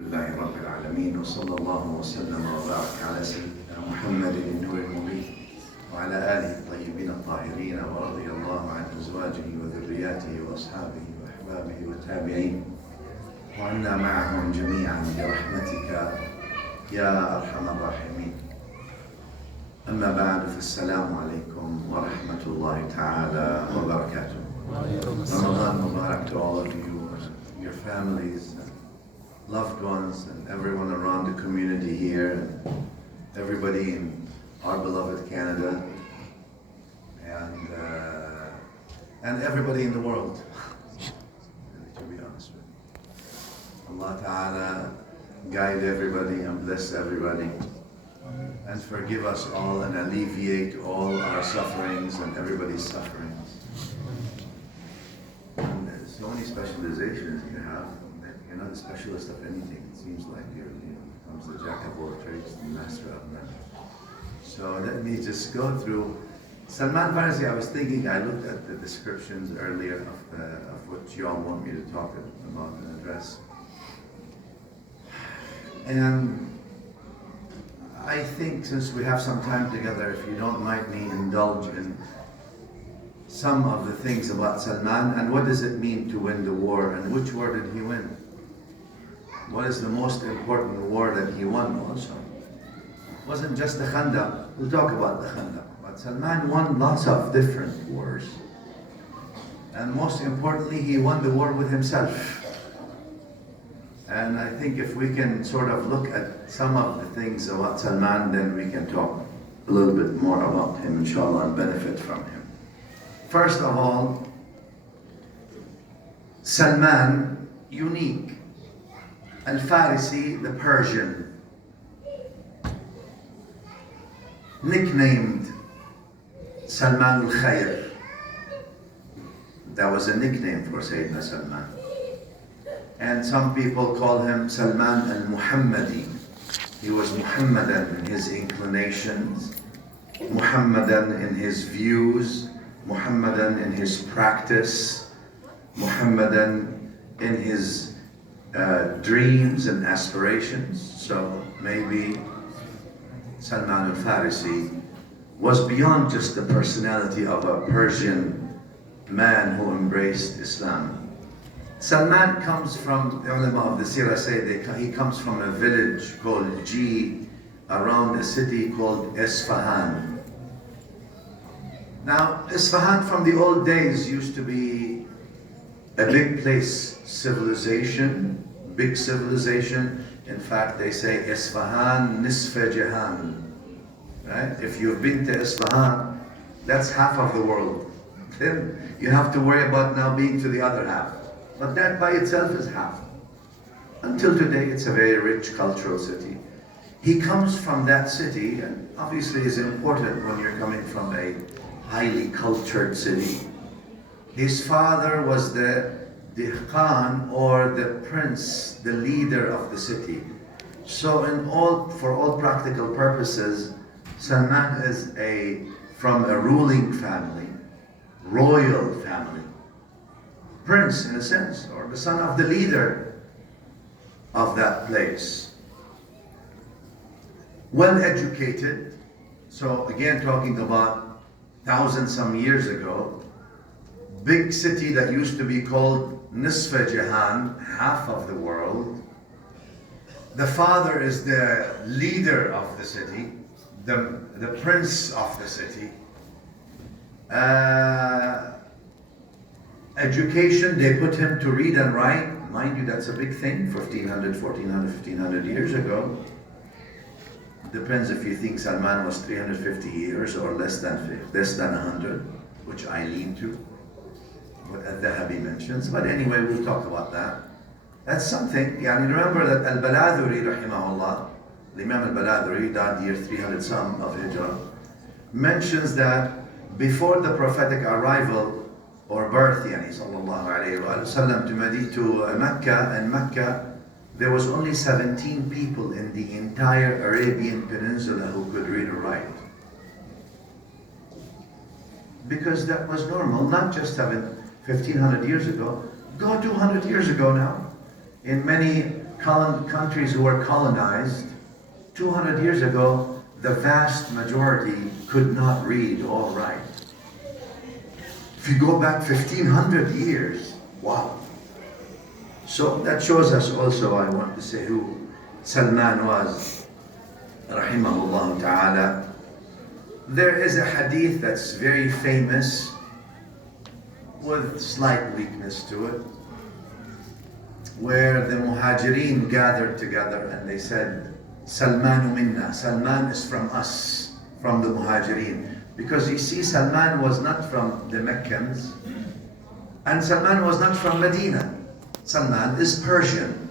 لله رب العالمين وصلى الله وسلم وبارك على سيدنا محمد النور المبين وعلى آله الطيبين الطاهرين ورضي الله عن أزواجه وذرياته وأصحابه وأحبابه والتابعين وعنا معهم جميعا برحمتك يا أرحم الراحمين. أما بعد فالسلام عليكم ورحمة الله تعالى وبركاته. Ramadan Mubarak to all of you, your families, loved ones, and everyone around the community here, everybody in our beloved Canada, and everybody in the world, to be honest with you. Allah Ta'ala guide everybody and bless everybody, and forgive us all and alleviate all our sufferings and everybody's sufferings. And there's so many specializations you have. You're not a specialist of anything. It seems like you're, becomes the jack of all trades, the master of none. So let me just go through. Salman Farsi, I was thinking, I looked at the descriptions earlier of what you all want me to talk about and address. And I think since we have some time together, if you don't mind me indulge in some of the things about Salman and what does it mean to win the war and which war did he win? What is the most important war that he won also? It wasn't just the Khandaq. We'll talk about the Khandaq. But Salman won lots of different wars. And most importantly, he won the war with himself. And I think if we can sort of look at some of the things about Salman, then we can talk a little bit more about him, inshallah, and benefit from him. First of all, Salman, unique. Al-Farsi, the Persian, nicknamed Salman al-Khair. That was a nickname for Sayyidina Salman. And some people call him Salman al-Muhammadi. He was Muhammadan in his inclinations, Muhammadan in his views, Muhammadan in his practice, Muhammadan in his dreams and aspirations. So maybe Salman al-Farsi was beyond just the personality of a Persian man who embraced Islam. Salman comes from, the ulama of the Sirah say he comes from a village called G around a city called Isfahan. Now, Isfahan from the old days used to be a big place, civilization, big civilization. In fact, they say Isfahan nisfa jahan. Right? If you've been to Isfahan, that's half of the world. Then you have to worry about now being to the other half. But that by itself is half. Until today, it's a very rich cultural city. He comes from that city, and obviously is important when you're coming from a highly cultured city. His father was the Khan, or the prince, the leader of the city. So for all practical purposes, Salman is from a ruling family, royal family. Prince in a sense, or the son of the leader of that place. Well educated, so again talking about 1,000-some years ago, big city that used to be called Nisfa Jahan, half of the world. The father is the leader of the city, the prince of the city. Education, they put him to read and write. Mind you, that's a big thing, 1,500 years ago. Depends if you think Salman was 350 years or less than 100, which I lean to, what Al-Dhahabi mentions. But anyway, we'll talk about that. That's something. Remember that Al-Baladhuri, rahimahullah, the Imam Al-Baladhuri, died year 300-some of Hijrah, mentions that before the prophetic arrival or birth, sallallahu alayhi wa sallam, to Mecca, and Mecca, there was only 17 people in the entire Arabian Peninsula who could read or write. Because that was normal, not just 1,500 years ago. Go 200 years ago now. In many countries who were colonized 200 years ago, the vast majority could not read or write. If you go back 1500 years, wow. So that shows us also, I want to say, who Salman was, rahimahullah ta'ala. There is a hadith that's very famous with slight weakness to it, where the Muhajirin gathered together and they said, Salmanu minna, Salman is from us, from the Muhajirin. Because you see, Salman was not from the Meccans, and Salman was not from Medina. Salman is Persian.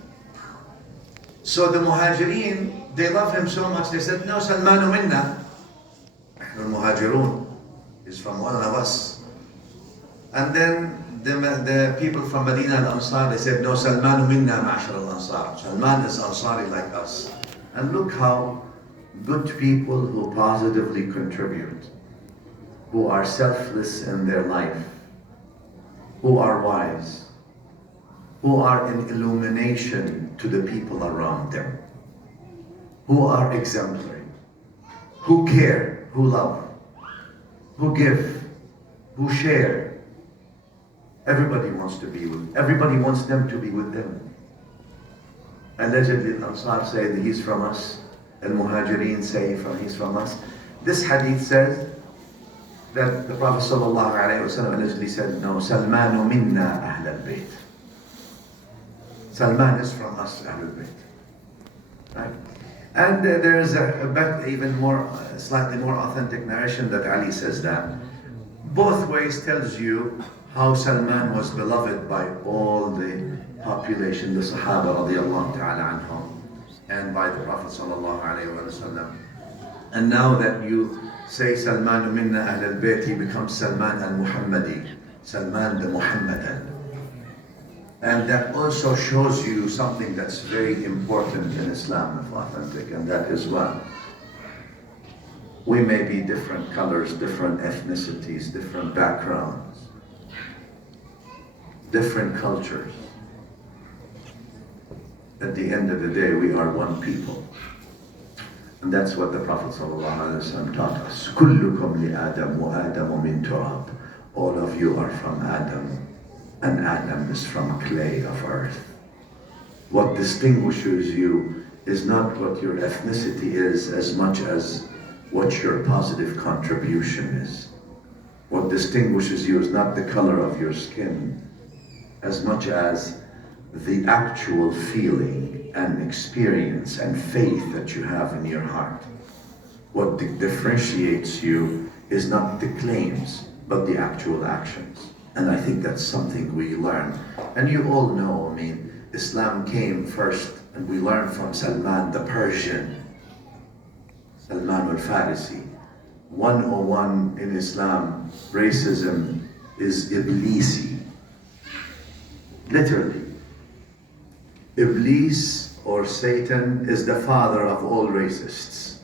So the Muhajirin, they love him so much, they said, no, Salmanu minna. The Muhajirun is from one of us. And then the people from Medina al-Ansar, they said, no, Salmanu minna ma'ashar al-Ansar. Salman is Ansari like us. And look how good people who positively contribute, who are selfless in their life, who are wise, who are an illumination to the people around them, who are exemplary, who care, who love, who give, who share. Everybody wants to be with, everybody wants them to be with them. Allegedly, Ansar say that he's from us, and Muhajirin say he's from us. This hadith says that the Prophet ﷺ allegedly said, no, Salmanu minna ahl al-bayt. Salman is from us, ahl al-bayt. Right? And there is a even more, slightly more authentic narration that Ali says that. Both ways tells you how Salman was beloved by all the population, the Sahaba radiallahu ta'ala anhum, and by the Prophet sallallahu alayhi wa sallam. And now that you say Salman minna ahl al-bayt, he becomes Salman al-Muhammadi, Salman the Muhammadan. And that also shows you something that's very important in Islam, if authentic, and that is what? We may be different colors, different ethnicities, different backgrounds, different cultures. At the end of the day, we are one people. And that's what the Prophet ﷺ taught us. كُلُّكُمْ لِآدَمْ وَآدَمُ مِنْ تُرَابٍ. All of you are from Adam, and Adam is from clay of earth. What distinguishes you is not what your ethnicity is as much as what your positive contribution is. What distinguishes you is not the color of your skin as much as the actual feeling and experience and faith that you have in your heart. What differentiates you is not the claims, but the actual actions. And I think that's something we learn. And you all know, I mean, Islam came first, and we learn from Salman the Persian, Salman al-Farsi. 101 in Islam, racism is Iblisi. Literally. Iblis or Satan is the father of all racists.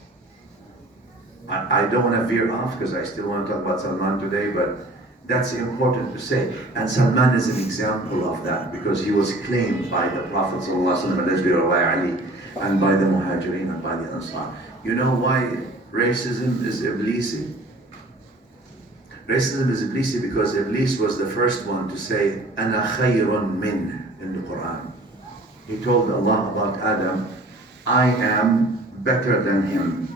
I don't want to veer off because I still want to talk about Salman today, but that's important to say. And Salman is an example of that because he was claimed by the Prophet ﷺ and by the Muhajirin and by the Ansar. You know why racism is Iblisi? Racism is Iblisi because Iblis was the first one to say, Ana khayrun min in the Quran. He told Allah about Adam, I am better than him.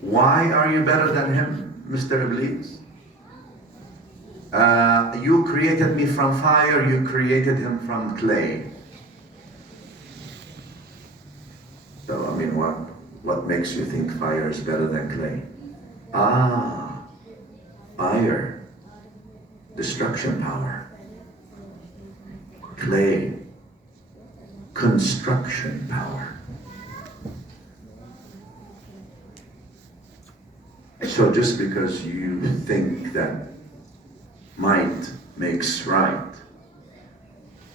Why are you better than him, Mr. Iblis? You created me from fire, you created him from clay. So, I mean, what makes you think fire is better than clay? Fire, destruction power. Clay, construction power. So just because you think that might makes right,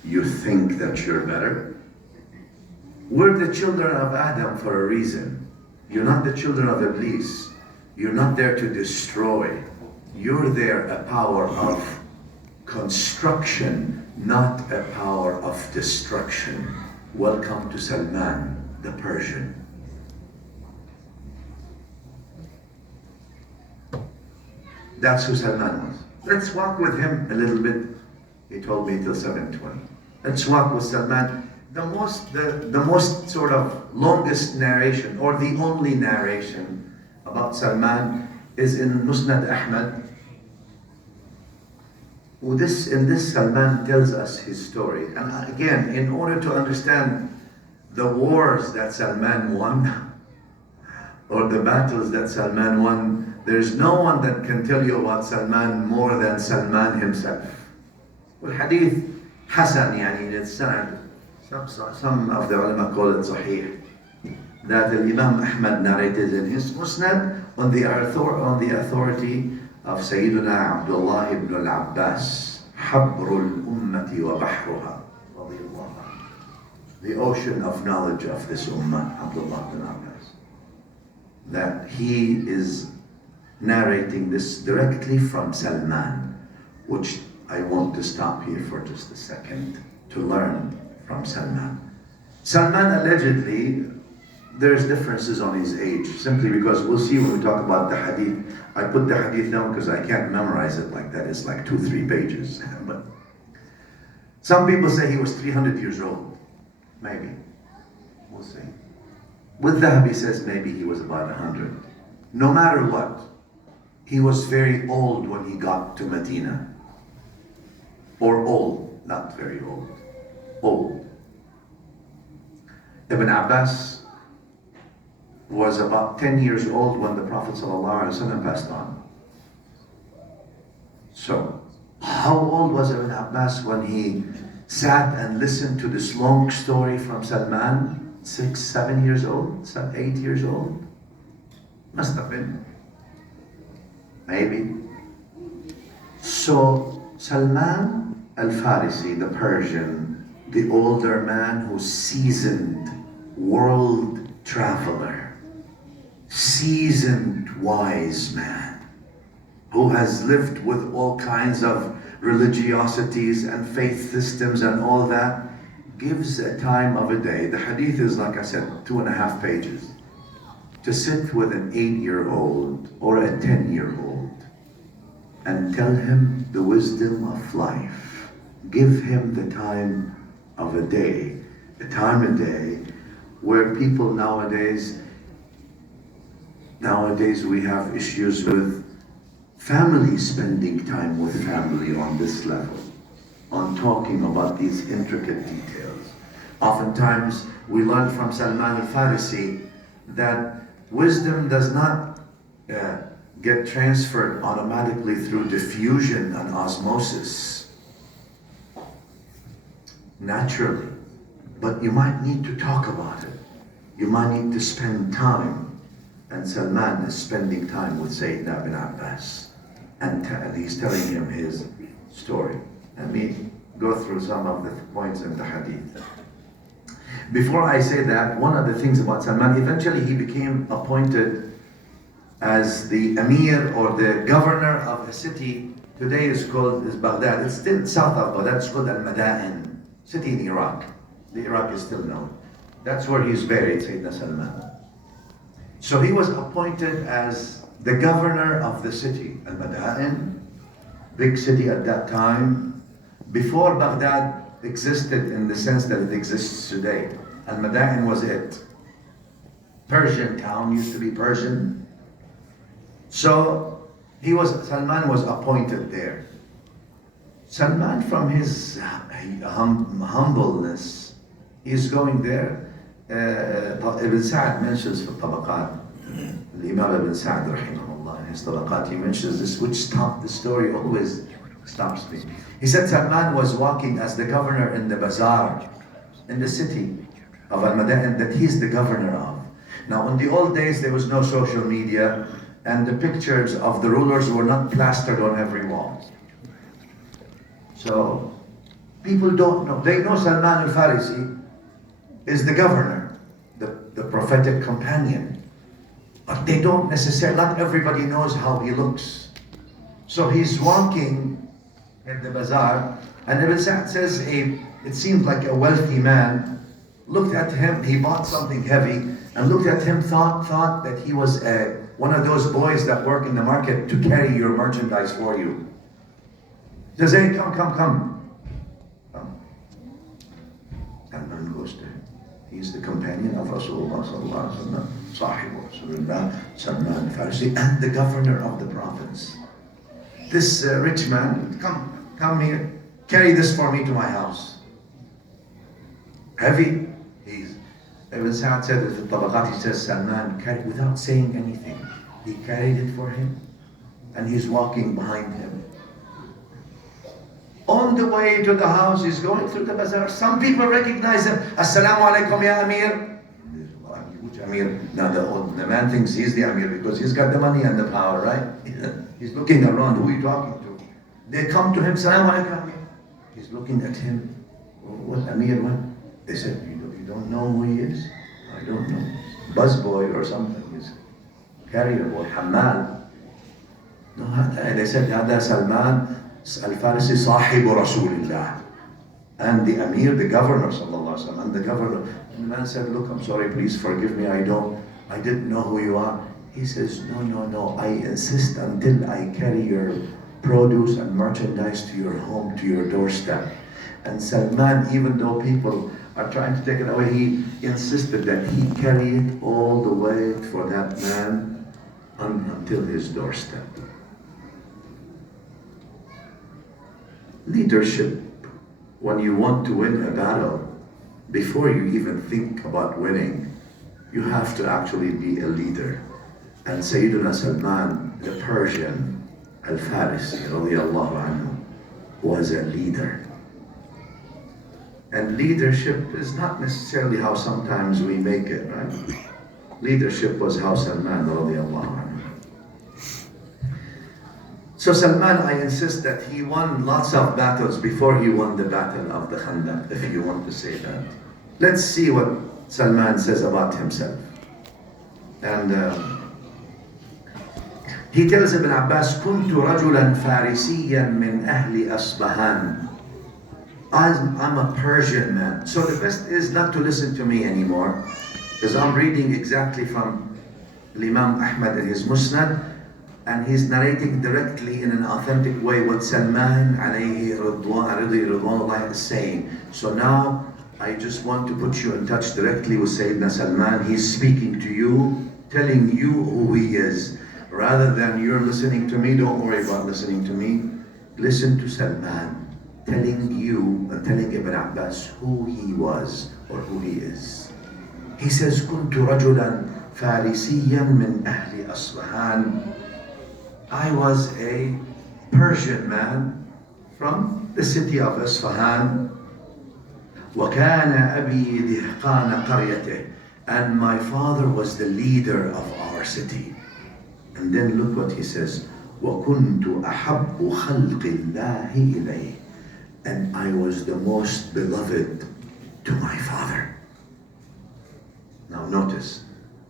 you think that you're better? We're the children of Adam for a reason. You're not the children of Iblis. You're not there to destroy. You're there a power of construction not a power of destruction. Welcome to Salman, the Persian. That's who Salman was. Let's walk with him a little bit. He told me till 7:20. Let's walk with Salman. The most sort of longest narration, or the only narration about Salman, is in Musnad Ahmad. In this Salman tells us his story. And again, in order to understand the wars that Salman won, or the battles that Salman won, there's no one that can tell you about Salman more than Salman himself. والحديث حسن يعني للسند. Some of the ulama call it sahih. That Imam Ahmad narrated in his Musnad on the authority of Sayyidina Abdullah ibn al-Abbas, حبر الأمة وبحرها رضي الله عنه. The ocean of knowledge of this ummah, Abdullah ibn Abbas. That he is narrating this directly from Salman, which I want to stop here for just a second to learn from Salman. Salman allegedly, there's differences on his age, simply because we'll see when we talk about the hadith. I put the hadith down because I can't memorize it like that. It's like 2-3 pages. But some people say he was 300 years old. Maybe. We'll see. With Dhahabi says maybe he was about 100. No matter what, he was very old when he got to Medina. Or old, not very old. Old. Ibn Abbas was about 10 years old when the Prophet ﷺ passed on. So, how old was Ibn Abbas when he sat and listened to this long story from Salman? 6, 7 years old? 8 years old? Must have been. Maybe. So, Salman al-Farsi, the Persian, the older man who's seasoned world traveler, seasoned wise man, who has lived with all kinds of religiosities and faith systems and all that, gives a time of a day. The hadith is, like I said, 2.5 pages. To sit with an 8-year-old or a 10-year-old and tell him the wisdom of life. Give him the time of a day, a time a day where people nowadays we have issues with family spending time with family on this level, on talking about these intricate details. Oftentimes we learn from Salman al-Farsi that wisdom does not get transferred automatically through diffusion and osmosis. Naturally, but you might need to talk about it. You might need to spend time, and Salman is spending time with Sayyidina ibn Abbas, and he's telling him his story. Let me go through some of the points in the hadith. Before I say that, one of the things about Salman, eventually he became appointed as the emir or the governor of a city. Today is Baghdad. It's still south of Baghdad. It's called Al-Madain. City in Iraq. The Iraq is still known. That's where he's buried, Sayyidina Salman. So he was appointed as the governor of the city, Al-Madain, big city at that time, before Baghdad existed in the sense that it exists today. Al-Madain was it. Persian town, used to be Persian. So Salman was appointed there. Salman, from his humbleness, is going there. Ibn Sa'd mentions for Tabaqat, the Imam Ibn Sa'd, rahimahullah, in his Tabaqat, he mentions this, which stopped the story, always stops me. He said Salman was walking as the governor in the bazaar, in the city of Al-Madain, that he's the governor of. Now, in the old days, there was no social media, and the pictures of the rulers were not plastered on every wall. So, people don't know. They know Salman al-Farsi is the governor, the prophetic companion. But they don't necessarily, not everybody knows how he looks. So he's walking at the bazaar, and Ibn Sa'd says it seemed like a wealthy man looked at him, he bought something heavy, and looked at him, thought that he was one of those boys that work in the market to carry your merchandise for you. He says, hey, come. And man goes to him. He's the companion of Rasulullah sallallahu alaihi wasallam, Sahibu Rasulullah Salman Farsi, and the governor of the province. This rich man, come here, carry this for me to my house. Heavy. Ibn Sa'd said that the Tabaqat, he says, Salman carried without saying anything. He carried it for him, and he's walking behind him. On the way to the house, he's going through the bazaar. Some people recognize him. Assalamu alaikum ya Amir. Amir. Now the man thinks he's the Amir because he's got the money and the power, right? He's looking around. Who are you talking to? They come to him. Assalamu alaikum Amir. He's looking at him. What Amir? What? They said, you don't know who he is? I don't know. Busboy or something. He's carrier or Hammal. No, they said, هذا Salman Al-Farsi صاحب رسول الله. And the Amir, the governor, sallallahu alaihi wasallam, and the governor. And the man said, look, I'm sorry, please forgive me. I didn't know who you are. He says, no, I insist until I carry your produce and merchandise to your home, to your doorstep. And Salman, even though people are trying to take it away, he insisted that he carry it all the way for that man until his doorstep. Leadership, when you want to win a battle, before you even think about winning, you have to actually be a leader. And Sayyidina Salman, the Persian, Al-Farsi, radiallahu anhu, was a leader. And leadership is not necessarily how sometimes we make it, right? Leadership was how Salman, radiallahu anhu. So Salman, I insist that he won lots of battles before he won the battle of the Khandaq, if you want to say that. Let's see what Salman says about himself. And he tells Ibn Abbas, كنت رجلا فارسيا من أهل أصبهان. I'm a Persian man. So the best is not to listen to me anymore, because I'm reading exactly from Imam Ahmad in his Musnad, and he's narrating directly in an authentic way what Salman alayhi ridwanullah is saying. So now I just want to put you in touch directly with Sayyidina Salman. He's speaking to you, telling you who he is. Rather than you're listening to me, don't worry about listening to me. Listen to Salman telling you and telling Ibn Abbas who he was or who he is. He says, كنت رجلا فارسيا من أهل أصبهان. I was a Persian man from the city of Isfahan. وكان أبي دهقان قريته. And my father was the leader of our city. And then look what he says. وكنت أحب خلق الله إليه. And I was the most beloved to my father. Now notice,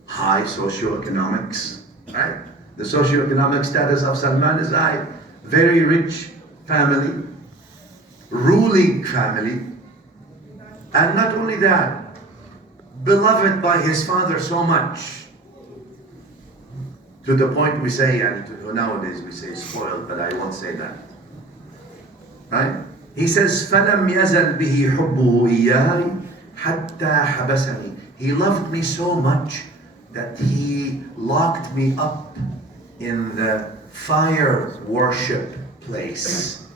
high socioeconomics, right? The socioeconomic status of Salman is high. Very rich family, ruling family, and not only that, beloved by his father so much, to the point we say, and nowadays we say spoiled, but I won't say that. Right? He says, فَلَمْ يَزَلْ بِهِ حُبُّهُ إِيَّاهِ حَتَّى حَبَسَنِي. He loved me so much that he locked me up in the fire worship place.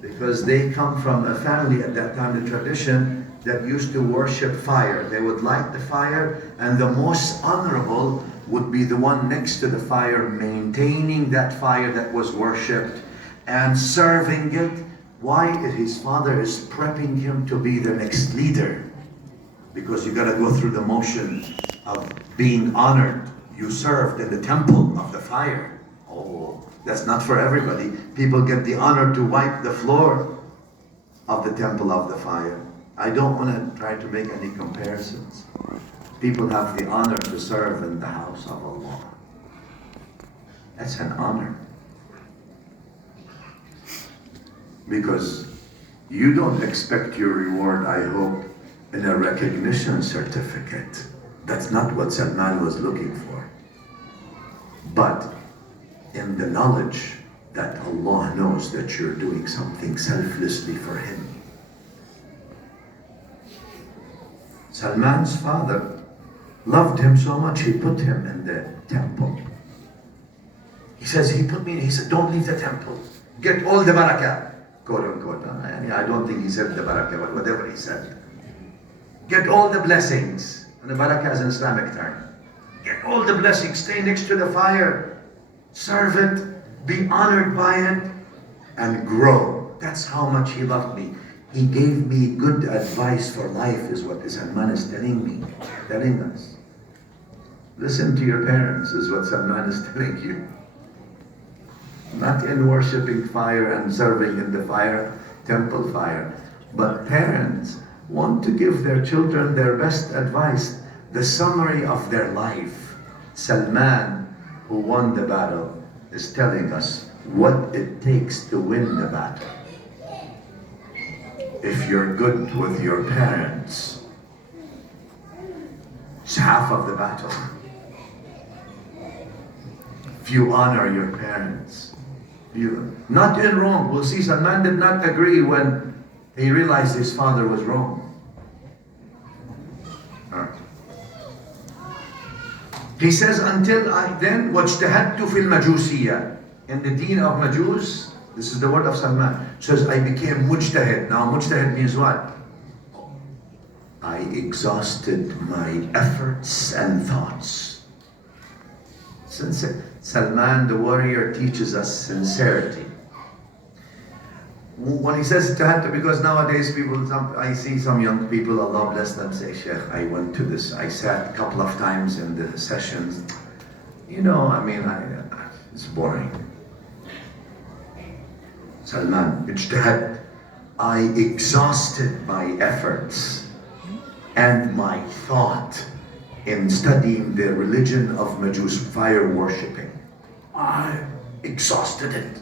Because they come from a family at that time, the tradition that used to worship fire. They would light the fire, and the most honorable would be the one next to the fire, maintaining that fire that was worshipped and serving it. Why? If his father is prepping him to be the next leader. Because you got to go through the motion of being honored. You served in the temple of the fire. Oh, that's not for everybody. People get the honor to wipe the floor of the temple of the fire. I don't want to try to make any comparisons. People have the honor to serve in the house of Allah. That's an honor. Because you don't expect your reward, I hope, in a recognition certificate. That's not what Salman was looking for. But in the knowledge that Allah knows that you're doing something selflessly for Him. Salman's father loved him so much, he put him in the temple. He says, he said, don't leave the temple. Get all the barakah, quote unquote. I don't think he said the barakah, but whatever he said. Get all the blessings. And the barakah is an Islamic term. Get all the blessings, stay next to the fire, serve it, be honored by it, and grow. That's how much he loved me. He gave me good advice for life, is what Salman is telling us. Listen to your parents, is what Salman is telling you. Not in worshipping fire and serving in the fire, temple fire, but parents want to give their children their best advice, the summary of their life. Salman, who won the battle, is telling us what it takes to win the battle. If you're good with your parents, it's half of the battle. If you honor your parents, not in wrong. We'll see Salman did not agree when he realized his father was wrong. He says, until I then, وَاجْتَهَدْتُ فِي الْمَجُوسِيَّةِ. In the deen of Majus, this is the word of Salman, says, I became mujtahid. Now mujtahid means what? I exhausted my efforts and thoughts. Salman the warrior teaches us sincerity. When he says ijtihad, because nowadays I see some young people, Allah bless them, say, Shaykh, I went to this, I sat a couple of times in the sessions. It's boring. Salman, ijtihad, I exhausted my efforts and my thought in studying the religion of Majus, fire worshipping. I exhausted it.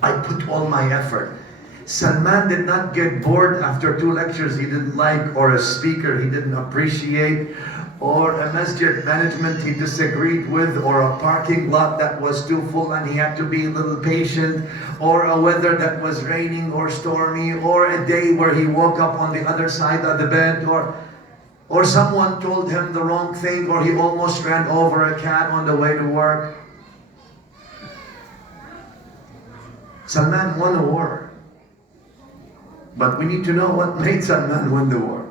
I put all my effort. Salman did not get bored after 2 lectures he didn't like, or a speaker he didn't appreciate, or a masjid management he disagreed with, or a parking lot that was too full and he had to be a little patient, or a weather that was raining or stormy, or a day where he woke up on the other side of the bed, or someone told him the wrong thing, or he almost ran over a cat on the way to work. Salman won a war. But we need to know what made Salman win the war.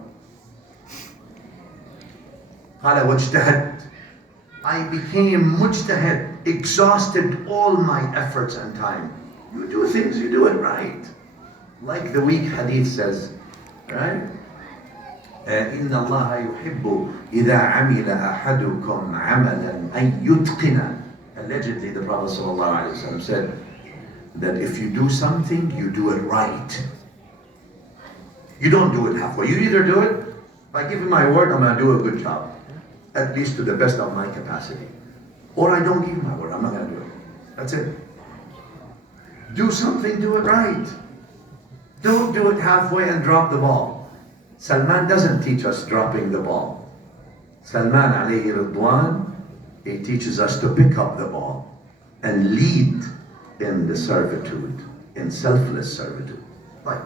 قال واجتهدت. I became mujtahid, exhausted all my efforts and time. You do things, you do it right. Like the weak hadith says, right? إن الله يحب إذا عمل أحدكم عملا أن يتقن. Allegedly, the Prophet ﷺ said that if you do something, you do it right. You don't do it halfway. You either do it, if I give you my word, I'm going to do a good job, at least to the best of my capacity. Or I don't give you my word, I'm not going to do it. That's it. Do something, do it right. Don't do it halfway and drop the ball. Salman doesn't teach us dropping the ball. Salman alayhi ridwan, he teaches us to pick up the ball and lead in the servitude, in selfless servitude. Right.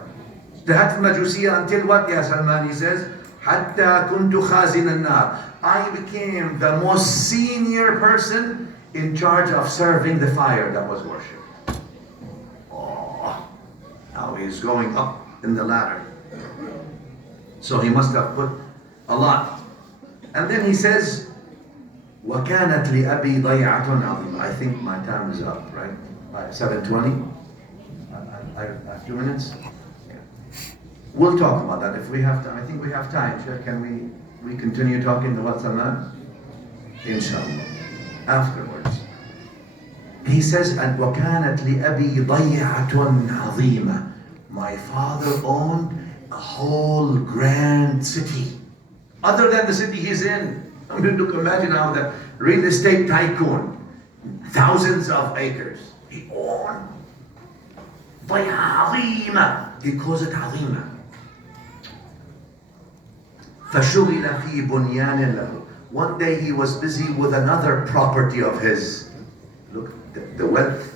Ijtihad fi Majusiyya until what, ya Salman? He says, Hatta kuntu khazin an-nar. I became the most senior person in charge of serving the fire that was worshipped. Oh, now he's going up in the ladder. So he must have put a lot. And then he says, وَكَانَتْ لِأَبِي ضَيْعَةٌ عَظِيمٌ. I think my time is up, right? 7:20? I have 2 minutes? Yeah. We'll talk about that if we have time. I think we have time. Can we continue talking about Salman? Inshallah. Afterwards. He says, وَكَانَتْ لِأَبِي ضَيْعَةٌ عَظِيمٌ. My father owned a whole grand city, other than the city he's in. I mean, look, imagine how the real estate tycoon, thousands of acres, he owned طيحة عظيمة. He calls it عظيمة. فشغل في بنيان له. One day he was busy with another property of his. Look, the wealth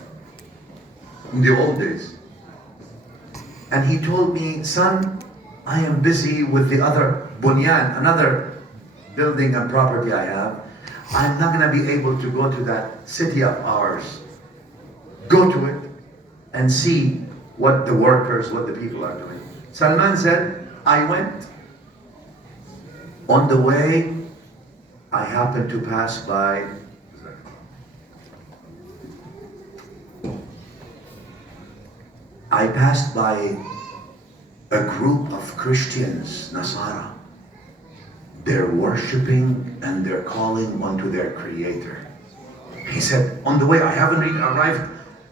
in the old days. And he told me, son, I am busy with the other bunyan, another building and property I have. I'm not going to be able to go to that city of ours. Go to it and see what the workers, what the people are doing. Salman said, I went. On the way, I happened to pass by a group of Christians, Nasara. They're worshiping and they're calling unto their Creator. He said, on the way, I haven't arrived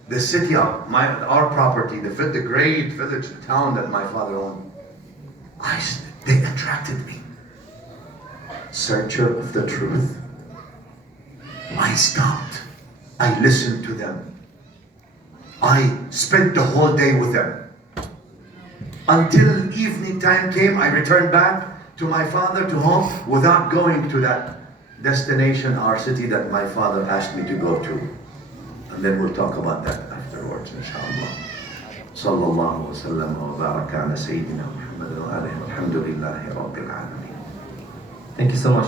the city of our property, the great village, the town that my father owned. They attracted me. Searcher of the truth. I stopped. I listened to them. I spent the whole day with them. Until evening time came, I returned back to my father, to home, without going to that destination, our city that my father asked me to go to. And then we'll talk about that afterwards, inshallah. Sallallahu wa sallam wa baraka ala Sayyidina Muhammad wa alihi walhamdulillahi rabbil alameen. Thank you so much.